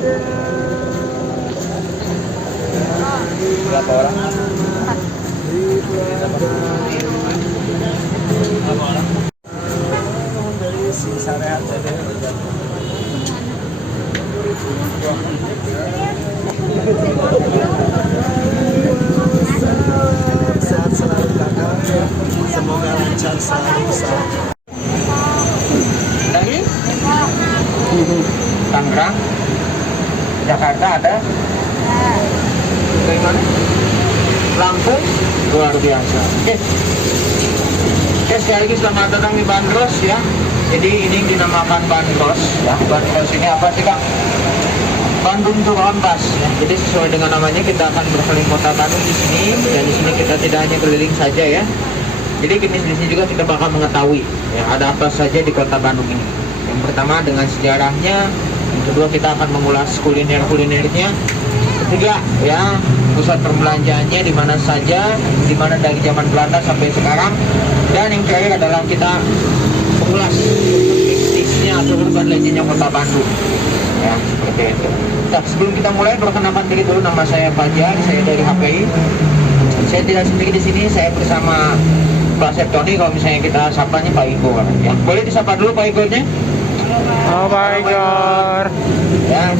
Berapa orang? Berapa orang? Dari si Sarehat saja. Sehat selalu kakak, semoga lancar selalu usaha. Dari Tangerang, Jakarta ada? Dari mana? Lampung, luar biasa. Oke, sekali lagi selamat datang di Bandros ya. Jadi ini dinamakan Bandros ya. Bandros ini apa sih Kang? Bandung to Ambas ya. Jadi sesuai dengan namanya kita akan berkeliling kota Bandung di sini, dan di sini kita tidak hanya keliling saja ya. Jadi di sini juga kita bakal mengetahui ya ada apa saja di kota Bandung ini. Yang pertama dengan sejarahnya, yang kedua kita akan mengulas kuliner-kulinernya, ketiga ya pusat perbelanjaannya di mana saja, di mana dari zaman Belanda sampai sekarang, dan yang terakhir adalah kita mengulas bisnisnya atau urban legendnya kota Bandung. Ya, seperti itu. Nah, sebelum kita mulai, perkenalkan diri dulu, nama saya Fajar, saya dari HPI. Saya tidak sendiri di sini, saya bersama Pak Septoni, kalau misalnya kita sapanya Pak Igor. Ya, boleh disapa dulu Pak Igornya? Oh my god. Ya.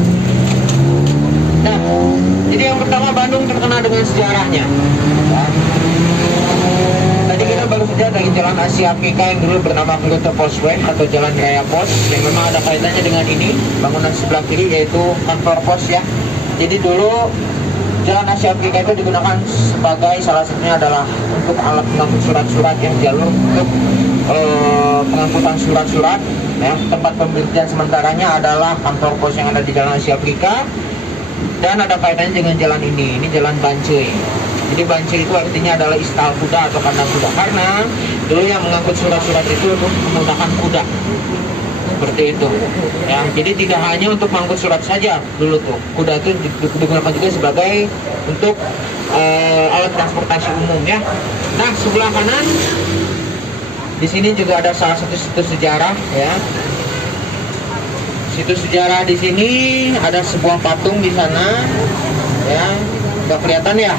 Nah, jadi yang pertama Bandung terkenal dengan sejarahnya. Ya. Tadi kita baru saja dari Jalan Asia Afrika yang dulu bernama Kyoto Posway atau Jalan Raya Pos, yang memang ada kaitannya dengan ini, bangunan sebelah kiri yaitu kantor pos ya. Jadi dulu Jalan Asia Afrika itu digunakan sebagai salah satunya adalah untuk alat pengangkut surat-surat yang jalur untuk pengangkutan surat-surat ya. Tempat pemberhentian sementaranya adalah kantor pos yang ada di Jalan Asia Afrika, dan ada kaitannya dengan jalan ini jalan Bancai. Jadi Bancai itu artinya adalah istal kuda atau kandang kuda, karena dulu yang mengangkut surat-surat itu untuk menggunakan kuda. Seperti itu ya. Jadi tidak hanya untuk mengangkut surat saja dulu tuh, kuda itu digunakan juga sebagai untuk alat transportasi umum ya. Nah, sebelah kanan di sini juga ada salah satu situs sejarah ya. Situs sejarah di sini ada sebuah patung di sana ya. Nggak kelihatan ya?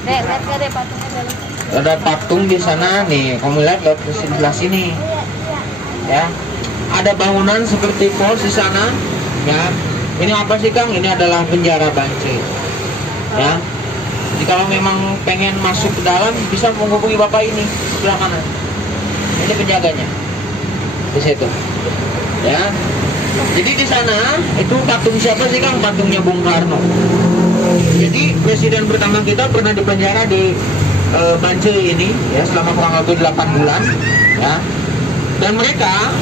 Lihat deh patungnya dalam. Ada patung di sana nih, kamu lihat di sebelah sini ya. Ada bangunan seperti pos di sana ya. Ini apa sih Kang? Ini adalah penjara Bancai ya. Jadi kalau memang pengen masuk ke dalam bisa menghubungi bapak ini sebelah kanan. Ini penjaganya di situ ya. Jadi di sana itu patung siapa sih Kang? Patungnya Bung Karno. Jadi presiden pertama kita pernah dipenjara di Bancai ini ya selama kurang lebih 8 bulan ya. Dan mereka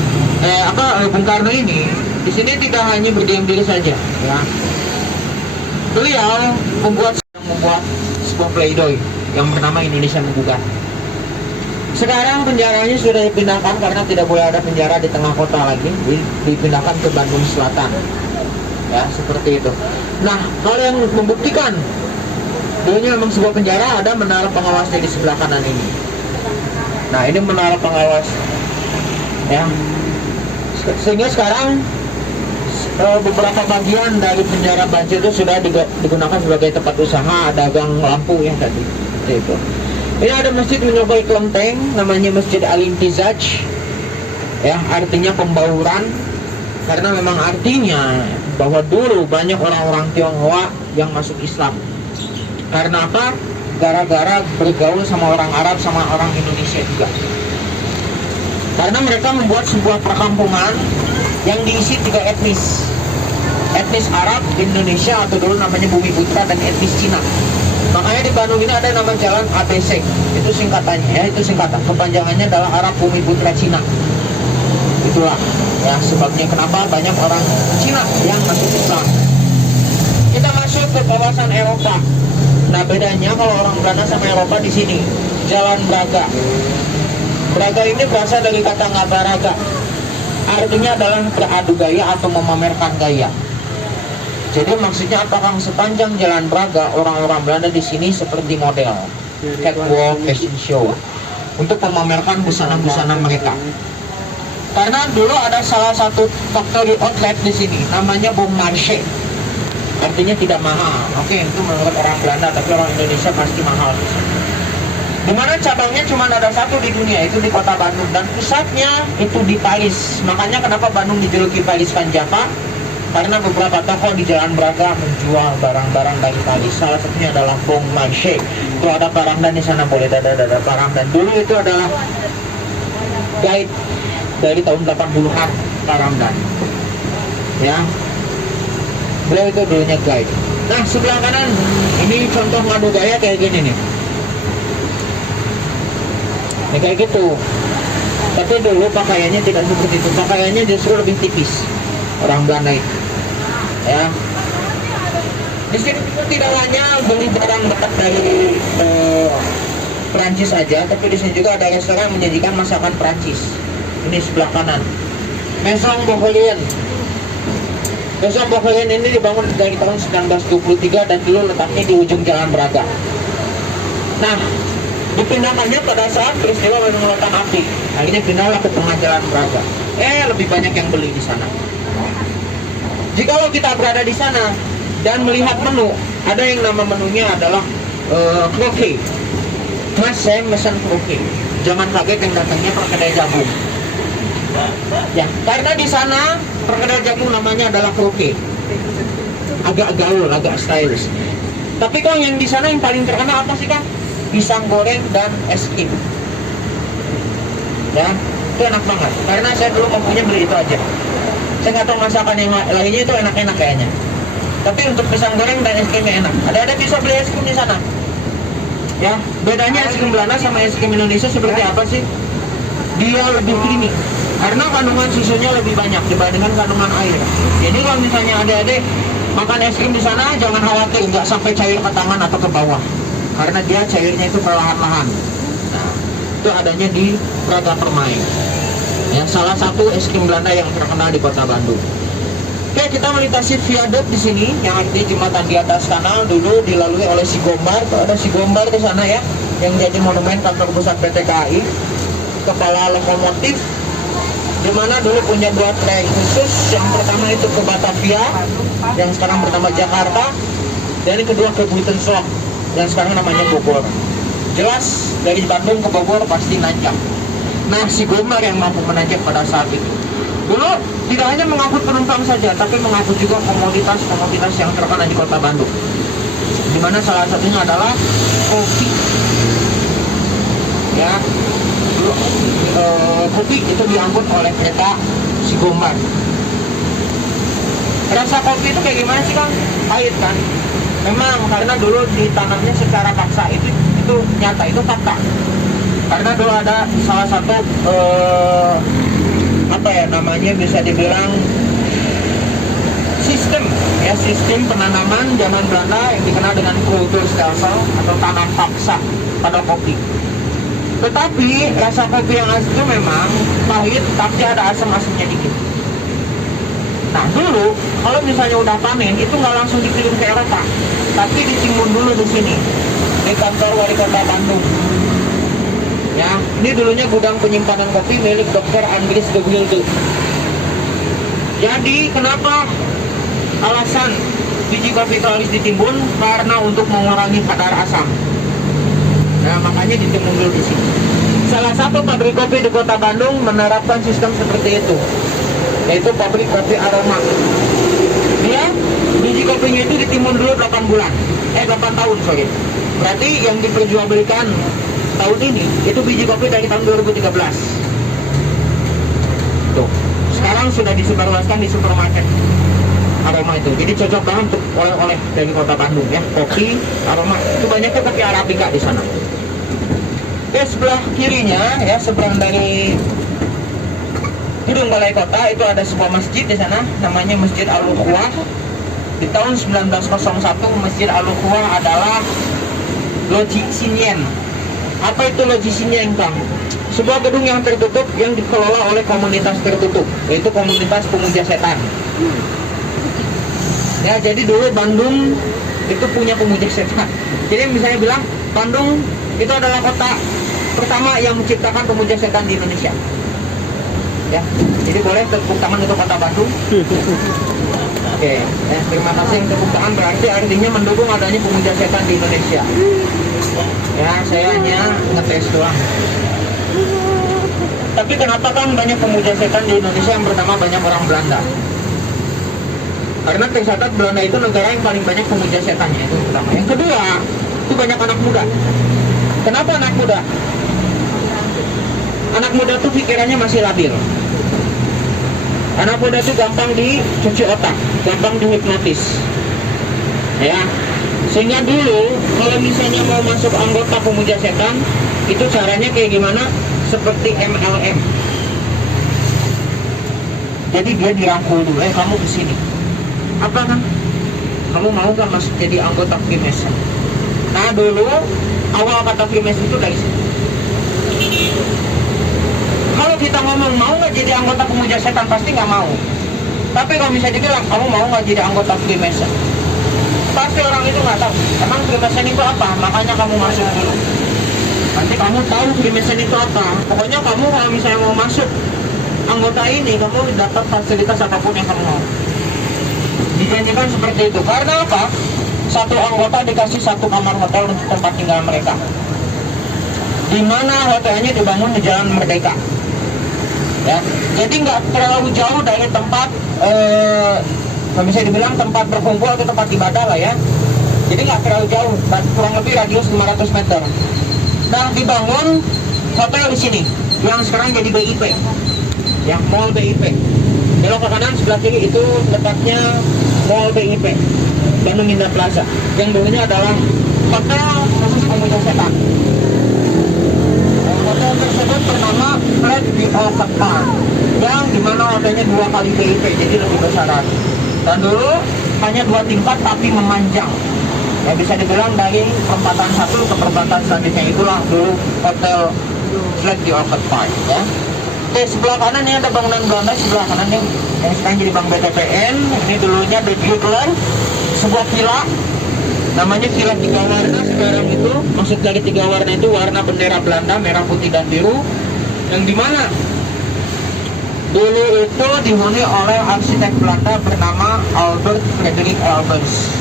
Bung Karno ini di sini tidak hanya berdiam diri saja ya. Beliau membuat sebuah pledoi yang bernama Indonesia Menggugat. Sekarang penjaranya sudah dipindahkan karena tidak boleh ada penjara di tengah kota lagi, dipindahkan ke Bandung Selatan ya, seperti itu. Nah, kalau yang membuktikan dulunya memang sebuah penjara, ada menara pengawasnya di sebelah kanan ini. Nah, ini menara pengawas ya. Sehingga sekarang beberapa bagian dari penjara Bancai itu sudah digunakan sebagai tempat usaha dagang lampu ya tadi. Seperti itu. Ini ada masjid menyerupai kelenteng, namanya Masjid Al-Imtizaj ya, artinya pembauran, karena memang artinya bahwa dulu banyak orang-orang Tionghoa yang masuk Islam. Karena apa? Gara-gara bergaul sama orang Arab sama orang Indonesia juga. Karena mereka membuat sebuah perkampungan yang diisi 3 etnis. Etnis Arab, Indonesia atau dulu namanya Bumi Putra, dan etnis Cina. Makanya di Bandung ini ada nama jalan ABC. Itu singkatannya ya, itu singkatan. Kepanjangannya adalah Arab Bumi Putra Cina. Itulah ya sebabnya kenapa banyak orang Cina yang masuk Islam. Kita masuk ke kawasan Eropa. Nah, bedanya kalau orang Belanda sama Eropa di sini, Jalan Braga. Braga ini berasal dari kata ngabaraga. Artinya adalah beradu gaya atau memamerkan gaya. Jadi maksudnya apakah sepanjang Jalan Braga orang-orang Belanda di sini seperti model catwalk, fashion show untuk memamerkan busana-busana mereka. Karena dulu ada salah satu factory outlet di sini, namanya Bon Marché. Artinya tidak mahal. Oke, itu menurut orang Belanda, tapi orang Indonesia pasti mahal. Dimana cabangnya cuma ada satu di dunia, itu di kota Bandung, dan pusatnya itu di Paris. Makanya kenapa Bandung dijuluki Paris Van Java, karena beberapa toko di Jalan Braga menjual barang-barang dari Paris. Salah satunya adalah Bon Marché. Itu ada Parangdan di sana, boleh ada Parangdan. Dulu itu adalah guide dari tahun 80-an Parangdan. Ya, beliau itu dulunya guide. Nah, sebelah kanan ini contoh ngadu gaya kayak gini nih. Ini kayak gitu. Tapi dulu pakaiannya tidak seperti itu. Pakaiannya justru lebih tipis. Orang Belanda itu. Ya. Di sini juga tidak hanya beli barang-barang dari Prancis saja, tapi di sini juga ada restoran yang menyajikan masakan Prancis. Ini sebelah kanan. Maison Boholian. Maison Boholian ini dibangun dari tahun 1923 dan dulu letaknya di ujung Jalan Braga. Nah, dipindahkannya pada saat peristiwa Bandung Lautan Api. Akhirnya pindahlah ke tengah Jalan Braga. Lebih banyak yang beli di sana. Jikalau kita berada di sana dan melihat menu, ada yang nama menunya adalah croquet. Mas, saya pesan croquet. Jangan kaget yang datangnya perkedel jagung. Ya, karena di sana perkedel jagung namanya adalah croquet. Agak gaul, agak stylish. Tapi Kang, yang di sana yang paling terkenal apa sih, Kang? Pisang goreng dan es krim. Ya, itu enak banget. Karena saya dulu mampunya beli itu aja. Saya nggak tahu masakan yang lainnya itu enak-enak kayaknya. Tapi untuk pisang goreng dan es krimnya enak. Ada bisa beli es krim di sana. Ya, bedanya es krim Belanda sama es krim Indonesia seperti apa sih? Dia lebih creamy. Karena kandungan susunya lebih banyak dibandingkan kandungan air. Jadi kalau misalnya adik-adik makan es krim di sana, jangan khawatir nggak sampai cair ke tangan atau ke bawah. Karena dia cairnya itu perlahan-lahan. Nah, itu adanya di Braga Permai. Ya, salah satu es krim Belanda yang terkenal di kota Bandung. Oke, kita melintasi viaduk di sini, yang artinya jembatan di atas kanal dulu dilalui oleh Sigombar. Ada Sigombar di sana ya, yang jadi monumen kantor pusat PT KAI. Kepala lokomotif, di mana dulu punya dua trayek khusus. Yang pertama itu ke Batavia, yang sekarang bernama Jakarta, dan yang kedua ke Buitenzorg, yang sekarang namanya Bogor. Jelas dari Bandung ke Bogor pasti nanjak. Nah, Sigombar yang mampu menanjak pada saat itu. Dulu tidak hanya mengangkut penumpang saja, tapi mengangkut juga komoditas-komoditas yang terkenal di kota Bandung. Di mana salah satunya adalah kopi. Ya, dulu kopi itu diangkut oleh kereta Sigombar. Rasa kopi itu kayak gimana sih, Kang? Pahit kan? Memang karena dulu ditanamnya secara paksa, itu nyata, itu fakta. Karena dulu ada salah satu apa ya namanya, bisa dibilang sistem penanaman zaman Belanda yang dikenal dengan kulturstelsel atau tanam paksa pada kopi. Tetapi rasa kopi yang asli itu memang pahit, tapi ada asam-asamnya dikit. Nah, dulu kalau misalnya udah panen itu nggak langsung dikirim ke Eropa, tapi ditimbun dulu di sini di kantor wali kota Bandung. Ya, ini dulunya gudang penyimpanan kopi milik Dr. Andries de Wilde. Jadi kenapa alasan biji kopi itu harus ditimbun? Karena untuk mengurangi kadar asam. Nah, makanya ditimbun dulu di sini. Salah satu pabrik kopi di kota Bandung menerapkan sistem seperti itu, yaitu pabrik kopi aroma. Dia biji kopinya itu ditimbun dulu 8 tahun, sorry. Berarti yang diperjualbelikan tahun ini itu biji kopi dari tahun 2013. Tuh, sekarang sudah disebarluaskan di supermarket aroma itu. Jadi cocok banget untuk oleh-oleh dari kota Bandung ya. Kopi aroma itu banyaknya kopi arabica di sana. Oke, sebelah kirinya ya, seberang dari gedung balai kota itu ada sebuah masjid di sana, namanya Masjid Al-Ukhuwah. Di tahun 1901 Masjid Al-Ukhuwah adalah Loji Sinyen. Apa itu Loji Sinyen, Kang? Sebuah gedung yang tertutup yang dikelola oleh komunitas tertutup, yaitu komunitas pemuja setan. Ya, jadi dulu Bandung itu punya pemuja setan. Jadi misalnya bilang Bandung itu adalah kota pertama yang menciptakan pemuja setan di Indonesia. Ya, jadi boleh tepuk tangan untuk Kota Bandung. Oke, ya, terima kasih yang tepuk tangan, berarti artinya mendukung adanya pemuja setan di Indonesia. Ya, saya hanya ngetes doang. Tapi kenapa kan banyak pemuja setan di Indonesia? Yang pertama banyak orang Belanda. Karena tercatat Belanda itu negara yang paling banyak pemuja setannya, itu pertama. Yang kedua, itu banyak anak muda. Kenapa anak muda? Anak muda tuh pikirannya masih labil. Anak muda tuh gampang dicuci otak, gampang dihipnotis. Ya. Sehingga dulu kalau misalnya mau masuk anggota pemuja setan, itu caranya kayak gimana? Seperti MLM. Jadi dia dirangkul dulu, kamu kesini. Apa kan? Kamu mau gak masuk jadi anggota Freemason? Nah dulu awal kata Freemason itu dari sini. Kalau kita ngomong mau nggak jadi anggota pemuja setan, pasti nggak mau. Tapi kalau misalnya dibilang kamu mau nggak jadi anggota Freemason, pasti orang itu nggak tahu emang Freemason itu apa. Makanya kamu masuk dulu, nanti kamu tahu Freemason itu apa. Pokoknya kamu kalau misalnya mau masuk anggota ini, kamu dapat fasilitas apapun yang kamu mau. Dijanjikan seperti itu. Karena apa? Satu anggota dikasih satu kamar hotel untuk tempat tinggal mereka, di mana hotelnya dibangun di Jalan Merdeka. Ya, jadi nggak terlalu jauh dari tempat bisa dibilang tempat berkumpul atau tempat ibadah lah ya. Jadi nggak terlalu jauh, kurang lebih radius 500 meter. Nah, dibangun hotel di sini yang sekarang jadi BIP, yang Mall BIP. Belok ke kanan sebelah kiri itu letaknya Mall BIP, Bandung Indah Plaza. Yang dulunya adalah hotel khusus pemuja setan. Hotel tersebut bernama Fred di Orchard Park, yang dimana hotelnya 2 kali BIP, jadi lebih besaran. Dan dulu hanya 2 tingkat tapi memanjang. Ya bisa dibilang dari perempatan satu ke perempatan selanjutnya, itulah dulu hotel Fred di Orchard Park. Ya. Oke, sebelah kanan ini ada bangunan Belanda, sebelah kanan yang sekarang jadi Bank BTPN. Ini dulunya The Bugler, sebuah villa. Namanya Villa 3 Warna sekarang itu. Maksud dari 3 warna itu warna bendera Belanda, merah, putih, dan biru. Yang dimana dulu itu dihuni oleh arsitek Belanda bernama Albert Frederick Albers.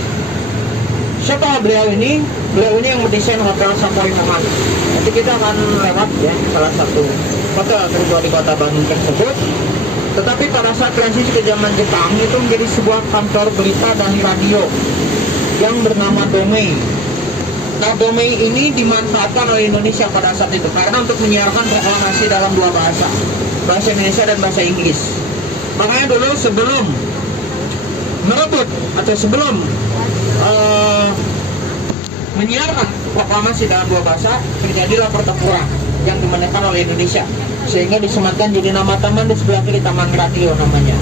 Siapa beliau ini? Beliau ini yang mendesain Hotel Savoy Moman. Nanti kita akan lewat ya salah satu hotel tertua di kota Bandung tersebut. Tetapi pada saat transisi ke zaman Jepang itu menjadi sebuah kantor berita dan radio yang bernama Domei. Nah, Domei ini dimanfaatkan oleh Indonesia pada saat itu karena untuk menyiarkan proklamasi dalam 2 bahasa, bahasa Indonesia dan bahasa Inggris. Makanya dulu sebelum merebut atau sebelum menyiarkan proklamasi dalam 2 bahasa, terjadilah pertempuran yang dimenangkan oleh Indonesia, sehingga disematkan jadi nama taman di sebelah kiri, Taman Radio namanya.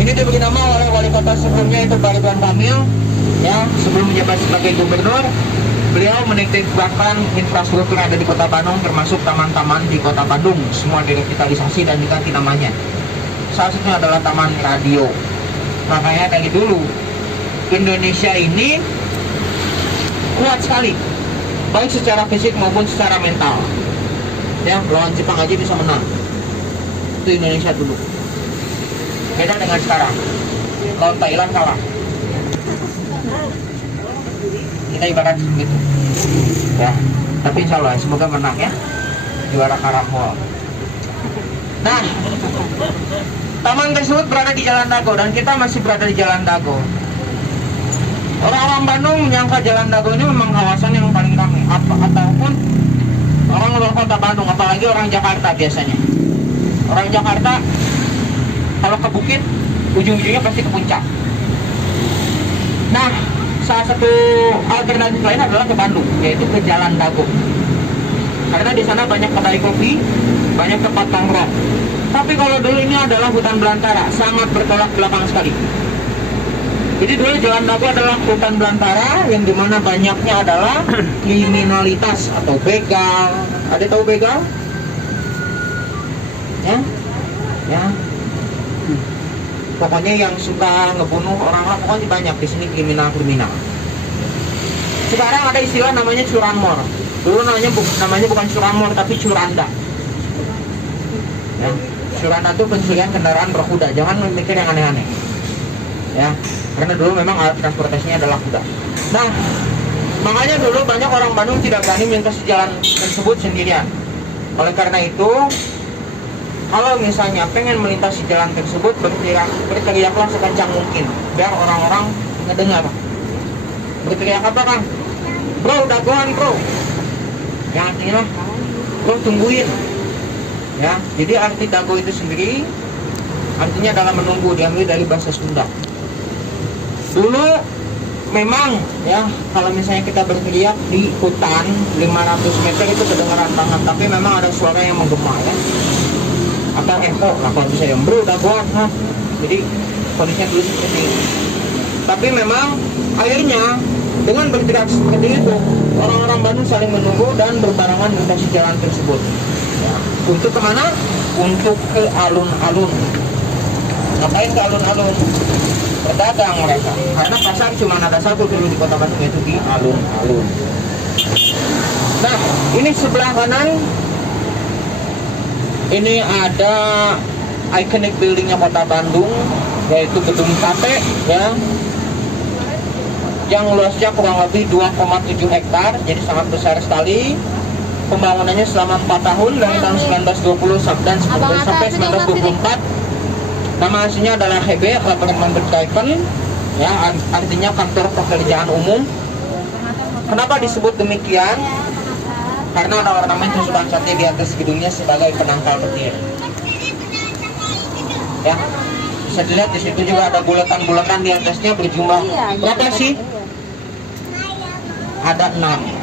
Ini diberi nama oleh wali kota sebelumnya, itu Pak Ridwan Kamil. Ya, sebelum menjabat sebagai gubernur, beliau menitipkan infrastruktur yang ada di kota Bandung, termasuk taman-taman di kota Bandung, semua direvitalisasi dan diganti namanya. Salah satunya adalah Taman Radio. Makanya dari dulu Indonesia ini kuat sekali, baik secara fisik maupun secara mental. Ya, lawan Jepang aja bisa menang. Itu Indonesia dulu. Beda dengan sekarang. Lawan Thailand kalah. Kita ibarat gitu. Ya, tapi insya Allah semoga menang ya. Juara Karamol. Nah, taman tersebut berada di Jalan Dago dan kita masih berada di Jalan Dago. Orang-orang Bandung menyangka Jalan Dago ini memang kawasan yang paling ramai, ataupun orang luar kota Bandung, apalagi orang Jakarta biasanya. Orang Jakarta kalau ke bukit, ujung-ujungnya pasti ke puncak. Nah, salah satu alternatif lain adalah ke Bandung, yaitu ke Jalan Dago. Karena di sana banyak kedai kopi, banyak tempat nongkrong. Tapi kalau dulu ini adalah hutan belantara, sangat bertolak belakang sekali. Jadi dulu Jalan Dago adalah hutan belantara yang dimana banyaknya adalah kriminalitas atau begal. Ada tahu begal? Ya, ya. Pokoknya yang suka ngebunuh orang, pokoknya banyak di sini kriminal. Sekarang ada istilah namanya curanmor. Dulu namanya bukan curanmor tapi curanda. Ya, Surana itu pencurian kendaraan berkuda, jangan mikir yang aneh-aneh. Ya, karena dulu memang alat transportasinya adalah kuda. Nah, makanya dulu banyak orang Bandung tidak berani melintasi jalan tersebut sendirian. Oleh karena itu, kalau misalnya pengen melintasi jalan tersebut, berteriaklah sekencang mungkin, biar orang-orang ngedengar. Berteriak apa, Kang? Bro, dagoan bro. Yang artinya, bro tungguin. Ya, jadi arti dago itu sendiri artinya adalah menunggu, diambil dari bahasa Sunda. Dulu memang ya, kalau misalnya kita berteriak di hutan 500 meter itu kedengaran banget, tapi memang ada suara yang menggema ya, atau echo lah kalau bisa yang bro dagoan. Jadi kondisinya dulu seperti ini. Tapi memang akhirnya dengan berteriak seperti itu, orang-orang Bandung saling menunggu dan berbarengan melintasi jalan tersebut. Ya. Untuk kemana? Untuk ke alun-alun. Ngapain ke alun-alun? Berdagang mereka. Karena pasar cuma ada satu dulu di kota Bandung, yaitu di alun-alun. Nah, ini sebelah kanan, ini ada iconic buildingnya kota Bandung, yaitu Gedung Sate, ya, yang luasnya kurang lebih 2,7 hektar, jadi sangat besar sekali. Pembangunannya selama 4 tahun dari tahun 1920 sampai 1924. Nama aslinya adalah HB, Government Bedrijven, ya, artinya kantor pekerjaan umum. Kenapa disebut demikian? Karena ada ornamen tusukan sate di atas gedungnya sebagai penangkal petir. Ya, bisa dilihat di situ juga ada bulatan-bulatan di atasnya berjumlah berapa sih? Ada 6.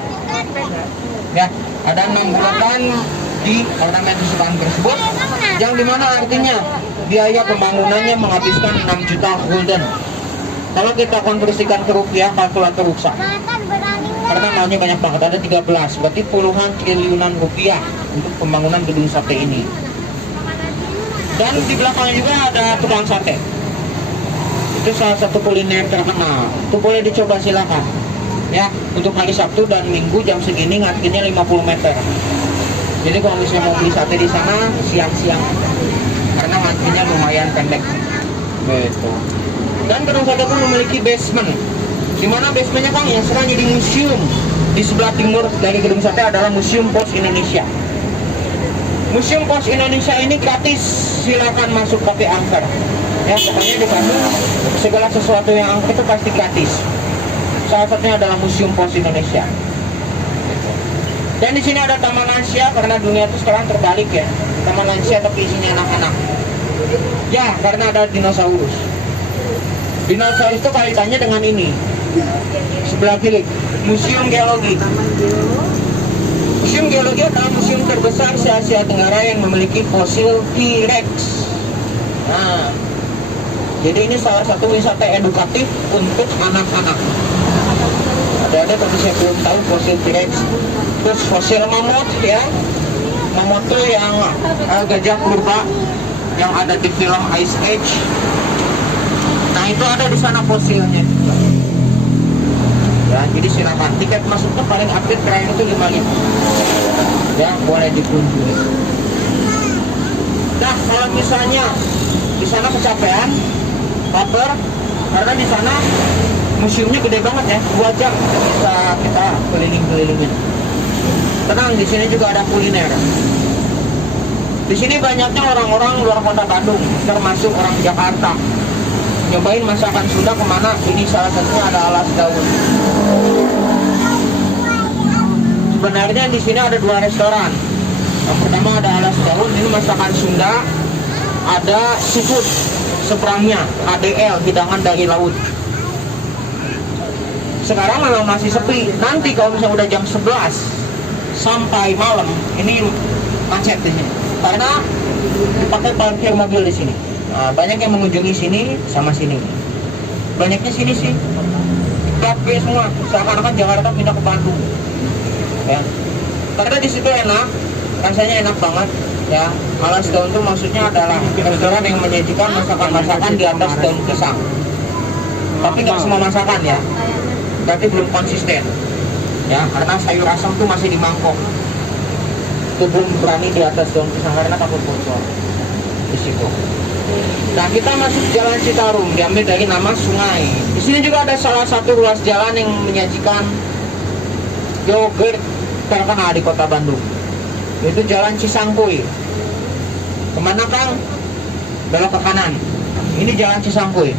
Ya, ada 6 bulatan di ornamen tusukan tersebut, yang dimana artinya biaya pembangunannya menghabiskan 6 juta gulden. Kalau kita konversikan ke rupiah, kalkulator rusak. Karena malnya banyak banget, ada 13, berarti puluhan triliunan rupiah untuk pembangunan gedung sate ini. Dan di belakangnya juga ada tukang sate. Itu salah satu kuliner terkenal. Itu boleh dicoba, silakan. Ya, untuk hari Sabtu dan Minggu jam segini ngantrinya 50 meter. Jadi kalau misalnya mau beli sate di sana siang-siang, karena ngantrinya lumayan pendek. Betul. Dan gedung sate pun memiliki basement. Di mana basementnya, Kang, yang sekarang jadi museum. Di sebelah timur dari gedung sate adalah Museum Pos Indonesia. Museum Pos Indonesia ini gratis, silakan masuk pakai angker. Ya, pokoknya di Bandung segala sesuatu yang angker itu pasti gratis. Salah satunya adalah Museum Pos Indonesia. Dan di sini ada Taman Lansia, karena dunia itu sekarang terbalik ya. Taman Lansia tapi isinya anak-anak. Ya, karena ada dinosaurus. Dinosaurus itu kaitannya dengan ini. Sebelah kiri, Museum Geologi. Museum Geologi adalah museum terbesar se Asia Tenggara yang memiliki fosil T-Rex. Nah, jadi ini salah satu wisata edukatif untuk anak-anak. Ada tapi saya belum tahu fosil T-Rex. Terus fosil mamut ya, mamut itu yang gajah purba yang ada di film Ice Age. Nah, itu ada di sana fosilnya. Ya, jadi silakan, tiket masuknya paling update terakhir itu 5.000. Ya, boleh dikunjungi. Nah, kalau misalnya di sana kecapean, lapar, karena di sana museumnya gede banget ya, 2 jam bisa kita keliling-kelilingin. Tenang, di sini juga ada kuliner. Di sini banyaknya orang-orang luar kota Bandung, termasuk orang Jakarta. Nyobain masakan Sunda kemana? Ini salah satunya ada alas daun. Sebenarnya di sini ada 2 restoran. Yang pertama ada alas daun, ini masakan Sunda. Ada seafood seberangnya, ADL, hidangan dari laut. Sekarang memang masih sepi. Nanti kalau misalnya udah jam 11 sampai malam, ini macet di sini. Karena dipakai parkir mobil di sini. Nah, banyak yang mengunjungi sini sama sini. Banyaknya sini sih. Pakai semua. Seakan-akan Jakarta pindah ke Bandung. Ya. Karena di situ enak, rasanya enak banget. Ya, alas daun itu maksudnya adalah restoran yang menyajikan masakan-masakan di atas daun pisang. Tapi nggak semua masakan ya. Berarti belum konsisten. Ya, karena sayur asam tuh masih di mangkok. Itu belum berani di atas daun pisang karena takut bocor. di situ. Nah, kita masuk Jalan Citarum, diambil dari nama sungai. Di sini juga ada salah satu ruas jalan yang menyajikan yogurt terkenal di kota Bandung, yaitu Jalan Cisangkuy. Kemana Kang? Belok ke kanan. Ini Jalan Cisangkuy.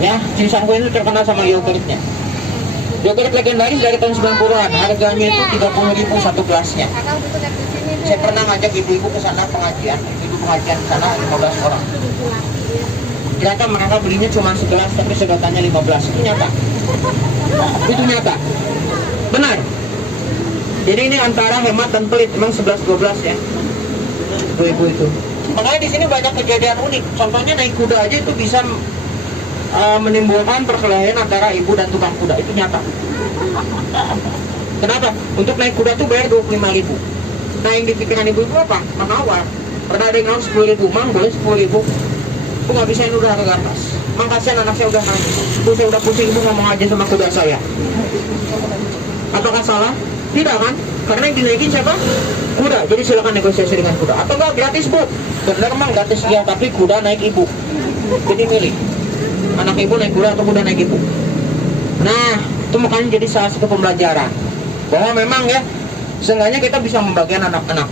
Ya, Cisangkuy itu terkenal sama yogurtnya. Yogurt legendaris dari tahun 90-an. Harganya itu 30.000 satu gelasnya. Kakak butuh di sini. Saya pernah ngajak ibu-ibu ke sana pengajian. Ibu pengajian ke sana 15 orang. Ternyata mereka belinya cuma segelas tapi sedotannya 15. Itu nyata. Itu nyata. Benar. Jadi ini antara hemat dan pelit. Memang 11-12 ya. Ibu-ibu itu. Makanya di sini banyak kejadian unik. Contohnya naik kuda aja itu bisa menimbulkan perkelahian antara ibu dan tukang kuda. Itu nyata. Kenapa? Untuk naik kuda tuh bayar 25.000. Nah, yang di pikiran ibu-ibu apa? Menawar. Pernah ada yang ngawar 10.000, Mang boleh 10.000. Aku nggak bisa, ini udah harga atas. Mang kasihan anak saya udah nangis. Terus saya udah pusing, ibu ngomong aja sama kuda saya. Apakah salah? Tidak kan? Karena yang dinaikin siapa? Kuda. Jadi silakan negosiasi dengan kuda. Atau enggak gratis, Bu? Benar Mang, gratis ya, tapi kuda naik ibu. Jadi milih. Anak ibu naik kuda atau kuda naik ibu. Nah, itu makanya jadi salah satu pembelajaran bahwa memang ya, seenggaknya kita bisa membagikan anak-anak.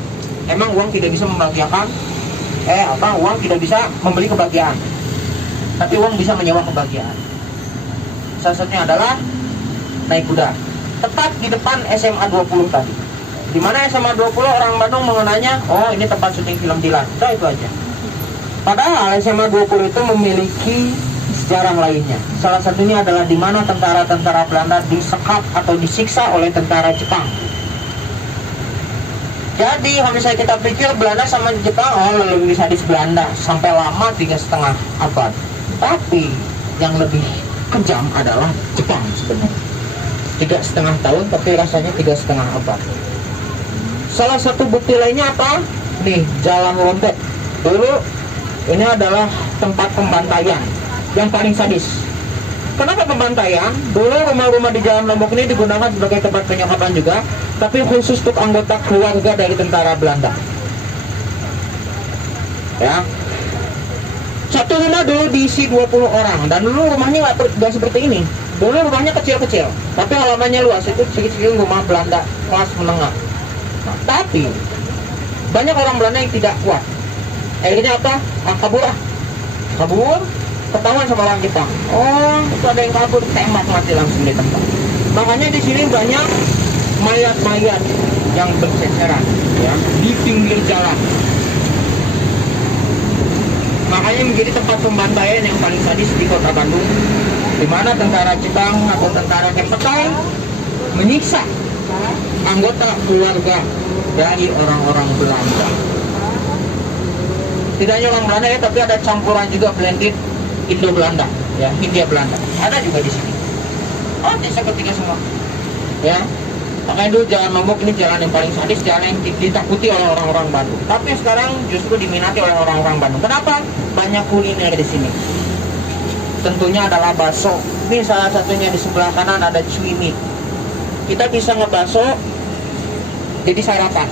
Emang uang tidak bisa membahagiakan, uang tidak bisa membeli kebahagiaan, tapi uang bisa menyewa kebahagiaan. Salah satunya adalah naik kuda. Tepat di depan SMA 20 tadi. Di mana SMA 20 orang Bandung mengenanya, oh ini tempat syuting film Dilan. Udah itu aja. Padahal SMA 20 itu memiliki sejarah lainnya. Salah satunya adalah di mana tentara-tentara Belanda disekap atau disiksa oleh tentara Jepang. Jadi kalau misalnya kita pikir Belanda sama Jepang, lebih sadis Belanda sampai lama 3,5 abad. Tapi yang lebih kejam adalah Jepang sebenarnya. 3,5 tahun tapi rasanya 3,5 abad. Salah satu bukti lainnya apa? Nih, Jalan Lombok. Dulu ini adalah tempat pembantaian yang paling sadis. Kenapa pembantaian? Dulu rumah-rumah di Jalan Lombok ini digunakan sebagai tempat penyekapan juga, tapi khusus untuk anggota keluarga dari tentara Belanda. Ya. Satu rumah dulu diisi 20 orang, dan dulu rumahnya nggak seperti ini. Dulu rumahnya kecil-kecil, tapi halamannya luas. Itu sedikit-sedikit rumah Belanda kelas menengah. Nah, tapi banyak orang Belanda yang tidak kuat. Akhirnya apa? Kabur. Ketahuan sama orang Jepang. Oh, itu ada yang kabur, tembak mati langsung di tempat. Makanya di sini banyak mayat-mayat yang berseceran, ya, di pinggir jalan. Makanya menjadi tempat pembantaian yang paling sadis di kota Bandung, di mana tentara Jepang atau tentara Jepang menyiksa anggota keluarga dari orang-orang Belanda. Tidak hanya orang Belanda ya, tapi ada campuran juga blended Indo-Belanda, ya, Hindia-Belanda. Ada juga di sini. Oh, desa ketiga semua. Ya. Makanya dulu Jalan Lombok ini jalan yang paling sadis, jalan yang ditakuti oleh orang-orang Bandung. Tapi sekarang justru diminati oleh orang-orang Bandung. Kenapa? Banyak kuliner di sini. Tentunya adalah bakso. Ini salah satunya, di sebelah kanan ada cuimi. Kita bisa ngebakso jadi sarapan.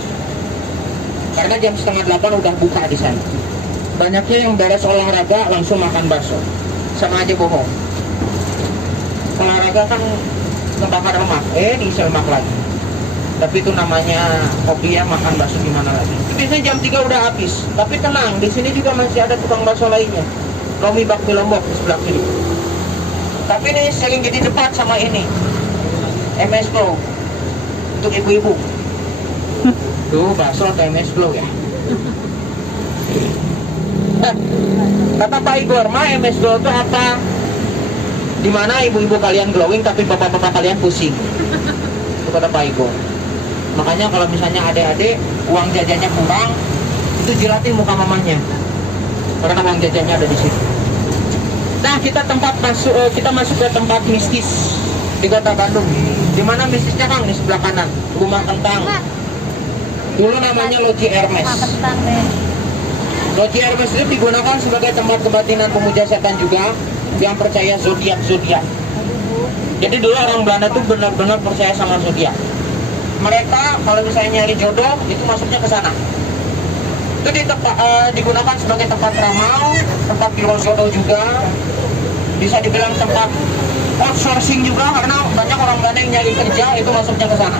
Karena jam 7:30 udah buka di sana. Banyaknya yang beres olahraga langsung makan bakso. Sama aja bohong. Olahraga kan ngebakar lemak, diisi lemak lagi. Tapi itu namanya hobi ya, makan bakso gimana lagi. Itu biasanya jam 3 udah habis. Tapi tenang, di sini juga masih ada tukang bakso lainnya. Romi Bakmi Lombok di sebelah kiri. Tapi ini sering jadi debat sama ini. MS Glow. Untuk ibu-ibu. Tuh bakso atau MS Glow ya. Kata Pak Igor, MS Glow itu apa? Dimana ibu-ibu kalian glowing tapi bapak-bapak kalian pusing. Itu kata Pak Igor. Makanya kalau misalnya adik-adik uang jajannya kurang, itu jilatin muka mamanya, karena uang jajannya ada di situ. Nah, kita masuk ke tempat mistis di kota Bandung. Dimana mistisnya Kang? Di sebelah kanan, rumah kentang. Dulu namanya Loji Hermes. Loji Hermes itu digunakan sebagai tempat kebatinan pemuja setan juga yang percaya zodiak. Jadi dulu orang Belanda tuh benar-benar percaya sama zodiak. Mereka kalau misalnya nyari jodoh itu masuknya ke sana. Itu digunakan sebagai tempat ramal, tempat filosofi juga, bisa dibilang tempat outsourcing juga karena banyak orang Belanda yang nyari kerja itu masuknya ke sana.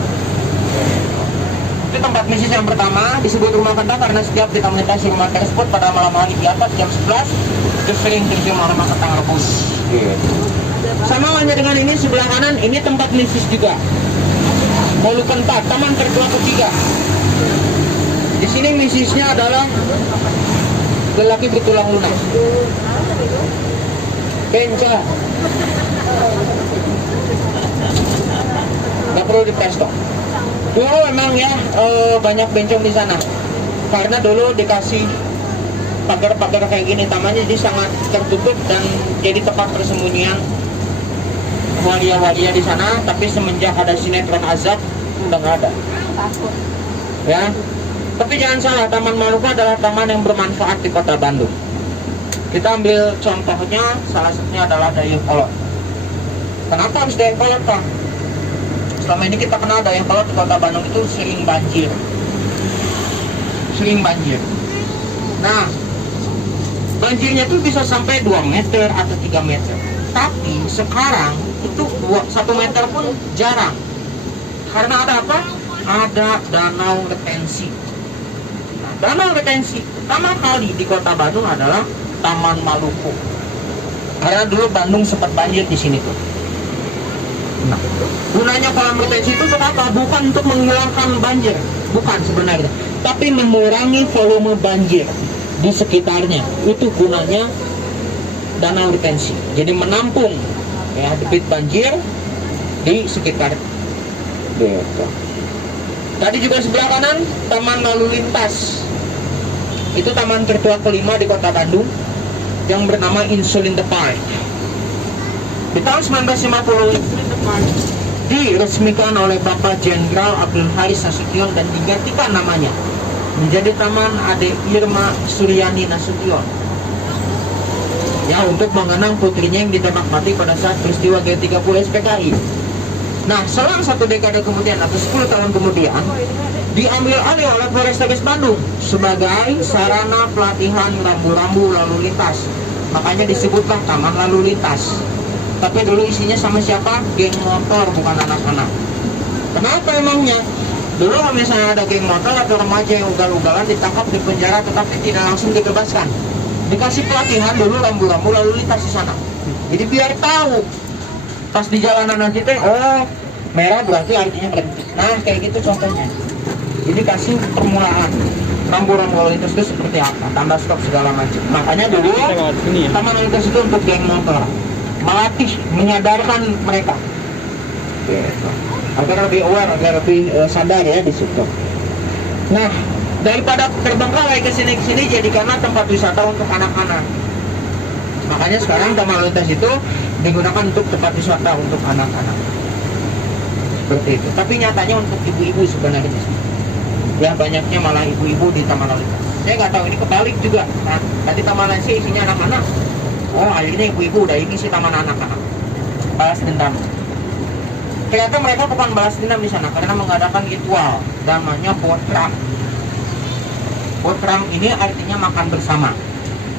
Itu tempat mistis yang pertama, disebut rumah kentang karena setiap kita melintasi rumah tersebut pada malam hari di atas jam 11 itu sering tercium aroma kentang rebus. Sama halnya dengan ini sebelah kanan, ini tempat mistis juga. Molucanta, taman tertua ketiga. Di sini mistisnya adalah lelaki bertulang lunak. Benca. Gak perlu dipesto. Dulu memang ya banyak bencong di sana. Karena dulu dikasih pagar-pagar kayak gini, tamannya jadi sangat tertutup dan jadi tempat persembunyian waria-waria di sana. Tapi semenjak ada sinetron Azab udah nggak ada. Takut. Ya. Tapi jangan salah, Taman Maluku adalah taman yang bermanfaat di kota Bandung. Kita ambil contohnya, salah satunya adalah Dayakolot. Kenapa harus Dayakolot, Pak? Selama ini kita kenal Dayakolot di kota Bandung itu sering banjir. Sering banjir. Nah, banjirnya itu bisa sampai 2 meter atau 3 meter. Tapi sekarang itu 1 meter pun jarang. Karena ada apa? Ada danau retensi. Danau retensi pertama kali di kota Bandung adalah Taman Maluku. Karena dulu Bandung sempat banjir di sini tuh. Nah, gunanya kolam retensi itu untuk apa? Bukan untuk menghilangkan banjir, bukan sebenarnya, tapi mengurangi volume banjir di sekitarnya. Itu gunanya danau retensi. Jadi menampung ya debit banjir di sekitar desa. Tadi juga sebelah kanan Taman Lalu Lintas. Itu taman tertua kelima di kota Bandung yang bernama Insulin the Park. Di tahun 1950 Insulin the Park diresmikan oleh Bapak Jenderal Abdul Haris Nasution dan digantikan namanya menjadi Taman Ade Irma Suryani Nasution. Ya, untuk mengenang putrinya yang ditembak mati pada saat peristiwa G30 SPKI. Nah, selang 1 dekade kemudian atau 10 tahun kemudian diambil alih oleh Polrestabes Bandung sebagai sarana pelatihan rambu-rambu lalu lintas. Makanya disebutlah Taman Lalu Lintas. Tapi dulu isinya sama siapa? Geng motor, bukan anak-anak. Kenapa emangnya? Dulu kalau misalnya ada geng motor atau remaja yang ugal-ugalan ditangkap di penjara tetapi tidak langsung dibebaskan. Dikasih pelatihan dulu rambu-rambu lalu lintas di sana. Jadi biar tahu pas di jalanan nanti teh, oh merah berarti artinya berhenti. Nah kayak gitu contohnya. Jadi kasih permulaan rambu-rambu lalu lintas itu seperti apa, tanda stop segala macam. Makanya dulu taman lalu lintas itu untuk geng motor, melatih, menyadarkan mereka agar lebih aware, agar lebih sadar ya di situ. Nah, daripada terbengkalai ke sini jadikanlah tempat wisata untuk anak-anak. Makanya sekarang taman lalu lintas itu digunakan untuk tempat wisata untuk anak-anak. Seperti itu. Tapi nyatanya untuk ibu-ibu sebenarnya. Ya banyaknya malah ibu-ibu di taman lalu lintas. Saya nggak tahu ini kebalik juga. Nah, tadi taman lain sih isinya anak-anak. Oh, akhirnya ibu-ibu udah ini sih taman anak-anak. Balas dendam. Ternyata mereka bukan balas dendam di sana karena mengadakan ritual namanya botrang. Botrang ini artinya makan bersama.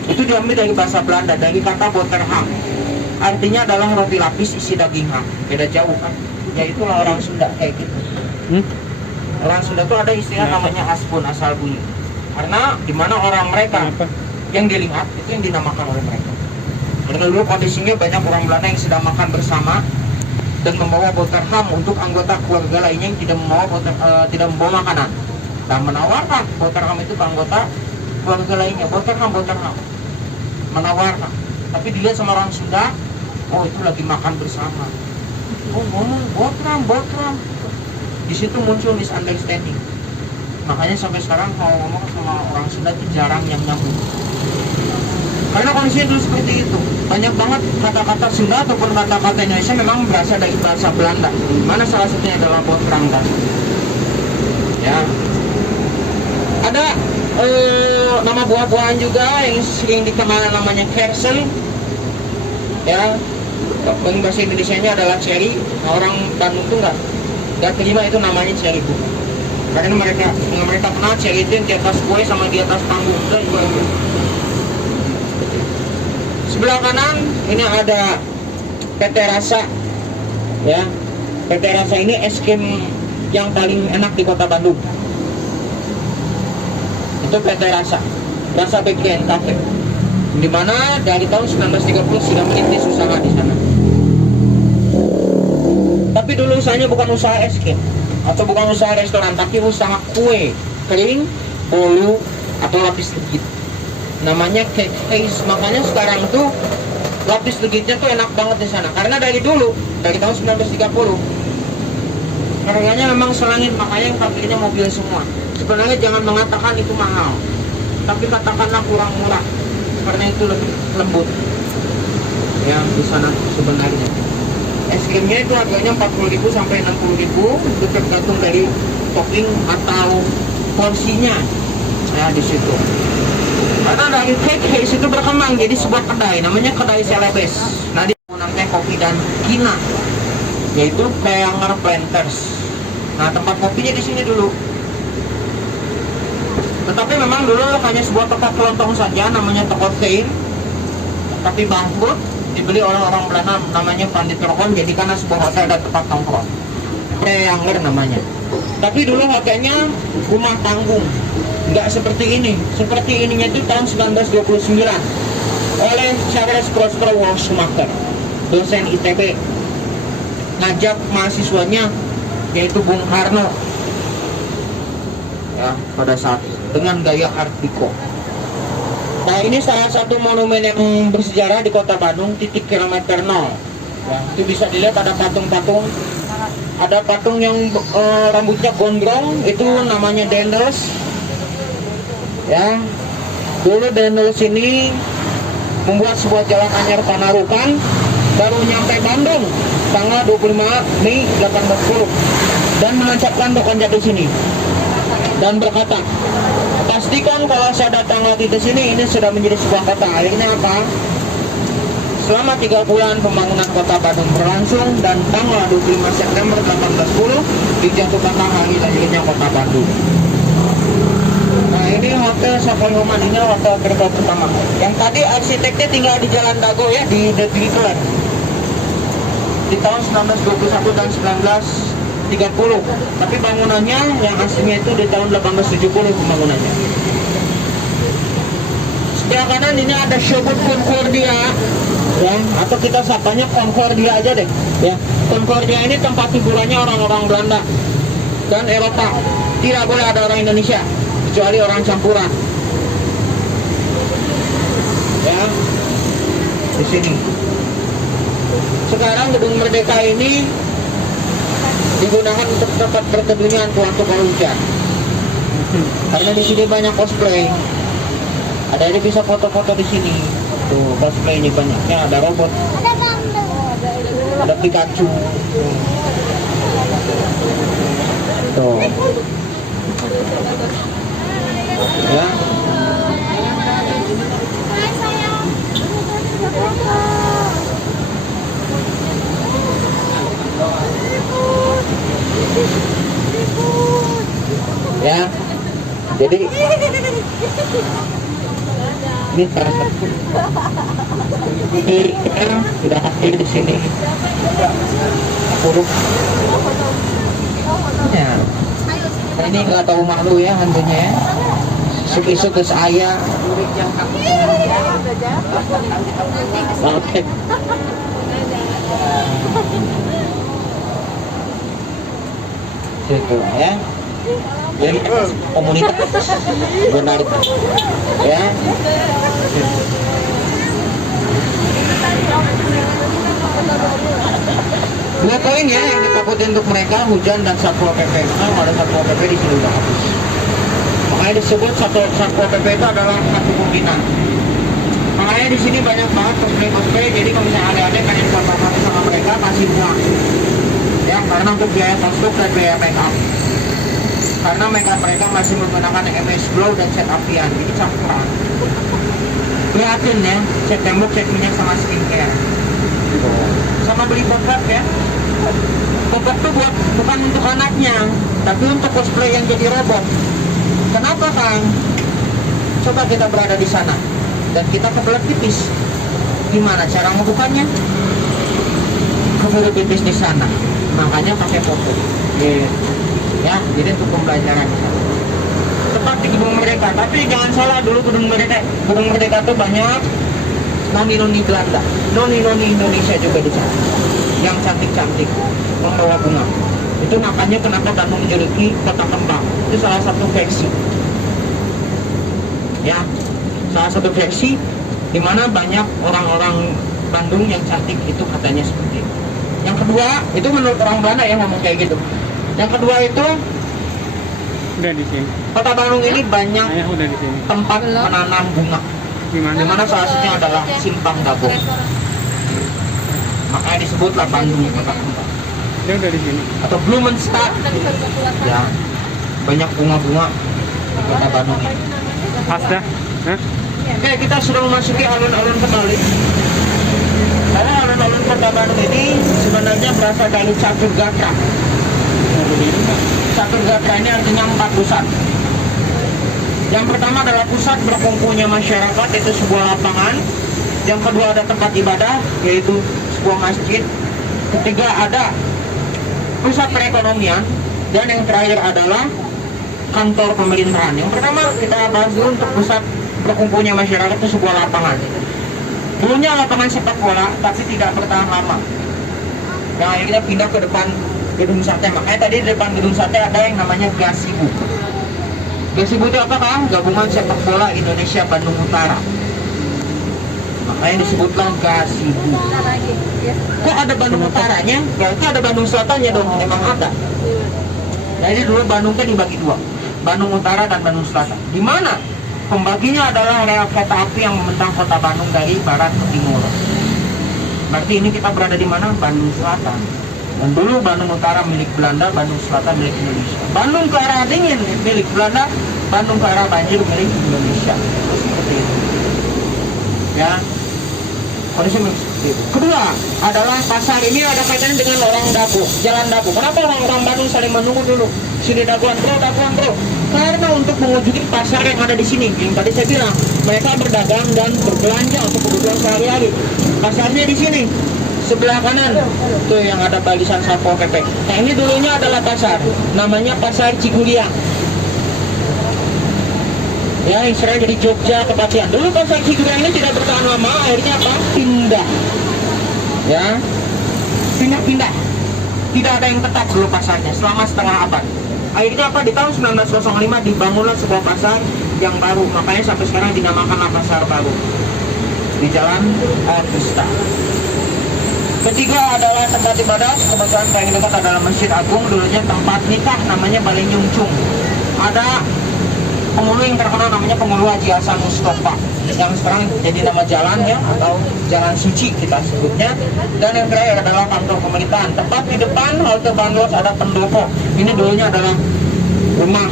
Itu diambil dari bahasa Belanda dari kata boterham. Artinya adalah roti lapis isi daging ham. Beda jauh kan? Ya itulah orang Sunda kayak gitu. Orang Sunda tuh ada istilah namanya asbun, asal bunyi. Karena di mana orang mereka yang dilihat itu yang dinamakan oleh mereka. Karena dulu kondisinya banyak orang Belanda yang sedang makan bersama dan membawa boterham untuk anggota keluarga lainnya yang tidak membawa makanan. Dan menawarkan boterham itu ke anggota keluarga lainnya. Boterham menawarkan. Tapi dilihat sama orang Sunda, oh itu lagi makan bersama. Oh ngomong boterham. Di situ muncul misunderstanding. Makanya sampai sekarang kalau ngomong sama orang Sunda itu jarang yang nyambung. Karena kondisinya dulu seperti itu. Banyak banget kata-kata Sunda ataupun kata-kata Indonesia memang berasal dari bahasa Belanda. Mana salah satunya adalah boterham tadi. Ya. Ada nama buah-buahan juga yang sering dikenal namanya kersel. Ya. Bahasa Indonesianya adalah cherry. Nah, orang Bandung tuh nggak terima itu namanya cherry bunga. Karena mereka kenal cewek itu yang di atas kue sama di atas panggung. Udah, itu. Sebelah kanan ini ada PT Rasa, ya. PT Rasa ini es krim yang paling enak di kota Bandung. Itu PT Rasa, Rasa Bakery and Cafe, di mana dari tahun 1930 sudah merintis usaha di sana. Tapi dulu usahanya bukan usaha es krim atau bukan usaha restoran, tapi usaha kue kering, bolu atau lapis legit. Namanya cake face. Makanya sekarang tuh lapis legitnya tuh enak banget di sana. Karena dari dulu, dari tahun 1930, harganya memang selangit, makanya yang pabriknya mobil semua. Sebenarnya jangan mengatakan itu mahal, tapi katakanlah kurang murah, karena itu lebih lembut. Ya, di sana sebenarnya. Es krimnya itu harganya 40.000 sampai 60.000, itu tergantung dari topping atau porsinya. Ya, di situ. Karena dari cake face itu berkembang jadi sebuah kedai, namanya kedai Celebes. Nah, dia menggunakan kopi dan kina, yaitu Peanger Planters. Nah, tempat kopinya di sini dulu. Tetapi memang dulu hanya sebuah tempat kelontong saja, namanya toko Tein. Tapi bangkrut, dibeli oleh orang Belanda, namanya Pandit Rokon, jadi karena sebuah hotel dan tempat nongkrong. Peanger namanya. Tapi dulu hotelnya rumah tanggung, nggak seperti ini. Seperti ininya itu tahun 1929 oleh Charles Prosper Schumacher, dosen ITB, ngajak mahasiswanya yaitu Bung Karno, ya, pada saat dengan gaya Art Deco. Nah, ini salah satu monumen yang bersejarah di kota Bandung, titik kilometer 0. Ya, itu bisa dilihat ada patung-patung. Ada patung yang rambutnya gondrong, itu namanya Dendels. Ya, dulu Dendels ini membuat sebuah jalan anyar Panarukan, baru nyampe Bandung tanggal 25 Mei 1810 dan menancapkan dokonnya di sini dan berkata, pastikan kalau saya datang lagi ke sini ini sudah menjadi sebuah kota. Akhirnya apa? Selama 3 bulan pembangunan kota Bandung berlangsung dan tanggal 25 September 1810 dijatuhkan hari lahirnya kota Bandung. Nah, ini Hotel Savoy-Homan, ini hotel terbaik pertama. Yang tadi arsiteknya tinggal di Jalan Dago ya, di The Trickler. Di tahun 1921 dan 1930. Tapi bangunannya yang aslinya itu di tahun 1870 pembangunannya. Sebelah kanan ini ada Showboat Concordia, ya, atau kita sapanya Concordia aja deh, ya. Concordia ini tempat hiburannya orang-orang Belanda dan Eropa. Tidak boleh ada orang Indonesia kecuali orang campuran. Ya, di sini. Sekarang Gedung Merdeka ini digunakan untuk tempat perteduhan waktu hujan. Karena di sini banyak cosplay. Ada ini bisa foto-foto di sini. Tuh, cosplay ini banyaknya, ada robot. Ada Pikachu. Tuh. Ya. Ya. Jadi ini salah satu sudah hadir di sini. Huruf. Ya. Ini nggak tahu malu ya hantunya ya. Isuk-isuk ke saya. Oke. Situ ya. Jadi komunitas benar ya. Dua poin ya yang ditakutin untuk mereka, hujan dan satpol pp. Nah, ada satpol pp di sini udah habis. Makanya disebut satpol pp itu adalah satu pimpinan. Makanya di sini banyak banget cosplay. Jadi kalau misalnya ada-ada pengen foto-foto sama mereka kasih uang. Ya, karena untuk biaya kostum dan biaya make up. Karena mereka masih menggunakan MS Glow dan Set Avian, jadi campuran. Prihatin ya, cat tembok, cat minyak sama skincare. Sama beli bokap ya. Popok tuh bukan untuk anaknya, tapi untuk cosplay yang jadi robot. Kenapa, Kang? Coba kita berada di sana dan kita kebelet pipis. Gimana cara membukanya? Keburu pipis di sana. Makanya pakai foto. Ya, jadi untuk pembelajaran. Tepat di Gedung Merdeka, tapi jangan salah dulu Gedung Merdeka tuh banyak noni-noni Belanda, noni-noni Indonesia juga di sana, yang cantik-cantik membawa bunga. Itu makanya kenapa Bandung menjuluki kota kembang. Itu salah satu versi. Ya, salah satu versi di mana banyak orang-orang Bandung yang cantik itu katanya seperti itu. Yang kedua, itu menurut orang Belanda yang ngomong kayak gitu. Yang kedua itu Udah di sini. kota Bandung ini banyak Ayah udah di sini. tempat menanam bunga. Gimana? Di mana salah satunya adalah Simpang Dago. Makanya disebutlah Bandung kota kembang. Dia udah di sini. Atau Blumenstadt. Ya, banyak bunga-bunga di kota Bandung ini. Pas dah. Hah? Oke, kita sudah memasuki alun-alun kembali. Karena alun-alun kota Bandung ini sebenarnya berasal dari catur gatra. Catur gatra ini artinya 4 pusat. Yang pertama adalah pusat berkumpulnya masyarakat, yaitu sebuah lapangan. Yang kedua ada tempat ibadah, yaitu sebuah masjid. Ketiga ada pusat perekonomian. Dan yang terakhir adalah kantor pemerintahan. Yang pertama kita bahas dulu untuk pusat berkumpulnya masyarakat itu sebuah lapangan. Dulunya lapangan sepak bola, tapi tidak bertahan lama. Nah, akhirnya pindah ke depan gedung sate. Makanya tadi di depan gedung sate ada yang namanya Gasibu. Gasibu itu apa, Kang? Gabungan Sepak Bola Indonesia Bandung Utara. Makanya disebutlah Gasibu. Kok ada Bandung Utaranya? Berarti ada Bandung Selatannya dong. Memang ada. Jadi dulu Bandung kan dibagi dua, Bandung Utara dan Bandung Selatan. Di mana pembaginya adalah rel kereta api yang membentang kota Bandung dari barat ke timur. Berarti ini kita berada di mana? Bandung Selatan. Dan dulu Bandung Utara milik Belanda, Bandung Selatan milik Indonesia. Bandung ke arah dingin milik Belanda, Bandung ke arah banjir milik Indonesia. Seperti itu. Ya. Kondisi seperti itu. Kedua adalah pasar ini ada kaitannya dengan orang Dago, jalan Dago. Kenapa orang-orang Bandung saling menunggu dulu? Sini daguan bro. Karena untuk mewujudin pasar yang ada di sini, yang tadi saya bilang, mereka berdagang dan berbelanja untuk kebutuhan sehari-hari. Pasarnya di sini, sebelah kanan, tuh yang ada barisan Satpol PP. Nah ini dulunya adalah pasar, namanya Pasar Ciguliang. Ya, istilahnya jadi Jogja Kepatihan. Dulu Pasar Ciguliang ini tidak bertahan lama, akhirnya apa? Pindah. Ya, pindah-pindah. Tidak ada yang tetap dulu pasarnya selama setengah abad. Akhirnya apa? Di tahun 1905 dibangunlah sebuah pasar yang baru. Makanya sampai sekarang dinamakan Pasar Baru di Jalan Agusta. Ketiga adalah tempat ibadah. Kebetulan paling dekat adalah Masjid Agung. Dulunya tempat nikah, namanya Balinyungcung. Ada penghulu yang terkenal namanya penghulu Haji Hasan Mustafa, yang sekarang jadi nama jalan ya, atau Jalan Suci kita sebutnya. Dan yang terakhir adalah kantor pemerintahan. Tepat di depan halte Bandros ada pendopo. Ini dulunya adalah rumah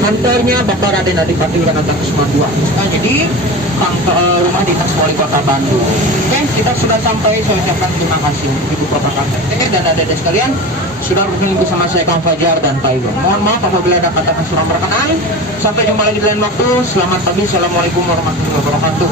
kantornya Bapak Raden Adipati Wiranata-Kusuma II. Nah, jadi rumah dinas wali kota Bandung. Oke, kita sudah sampai. Saya ucapkan terima kasih Ibu Bapak KTT dan adik-adik sekalian sudah berkunjung bersama saya Kang Fajar dan Pak Igo. Mohon maaf apabila ada kata kurang berkenan. Sampai jumpa lagi di lain waktu. Selamat pagi. Assalamualaikum warahmatullahi wabarakatuh.